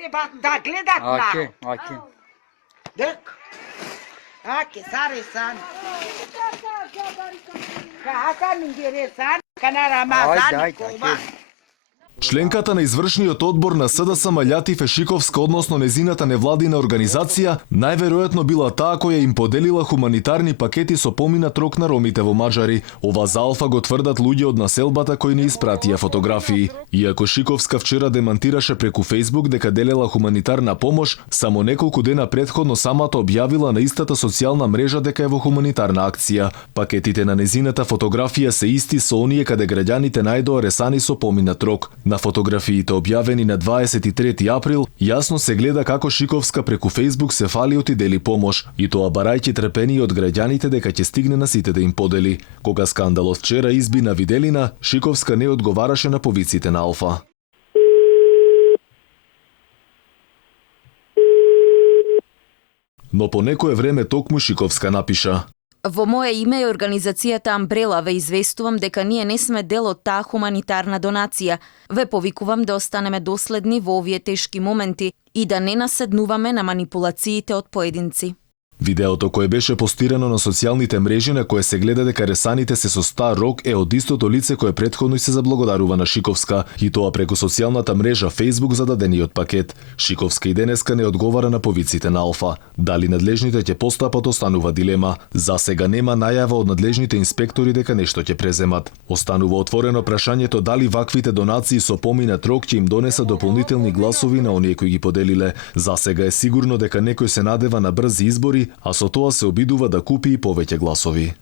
Treba da gledat na. Окей. Dök. Ake sare san. Haka ningere san. Kana Ramazan Ајде, koma. Членката на извршниот одбор на СДС Маљати Фешиковска, односно незината невладина организација, најверојатно била таа која им поделила хуманитарни пакети со поминат рок на ромите во Маџари. Ова за Алфа го тврдат луѓе од населбата кои не испратија фотографии. Иако Шиковска вчера демантираше преку Фејсбук дека делела хуманитарна помош, само неколку дена претходно самата објавила на истата социјална мрежа дека е во хуманитарна акција. Пакетите на незината фотографија се исти со оние каде граѓаните најдоа ресани со поминат рок. На фотографиите објавени на 23 април, јасно се гледа како Шиковска преку Фејсбук се фалиот и дели помош, и тоа барајќи трпение од граѓаните дека ќе стигне на сите да им подели. Кога скандалот вчера изби на виделина, Шиковска не одговараше на повиците на Алфа. Но по некое време токму Шиковска напиша: Во мое име и организацијата Амбрела ве известувам дека ние не сме дел од таа хуманитарна донација. Ве повикувам да останеме доследни во овие тешки моменти и да не наседнуваме на манипулациите од поединци. Видеото кое беше постирано на социјалните мрежи на кое се гледа дека ресаните се со стар рок е од истото лице кое претходно се заблагодарува на Шиковска, и тоа преку социјалната мрежа Facebook за дадениот пакет. Шиковска и денеска не одговара на повиците на Алфа. Дали надлежните ќе постапат останува дилема. За сега нема најава од надлежните инспектори дека нешто ќе преземат. Останува отворено прашањето дали ваквите донации со поминат рок ќе им донесат дополнителни гласови на оние кои ги поделиле. За сега е сигурно дека некој се надева на брзи избори, а со тоа се обидува да купи и повеќе гласови.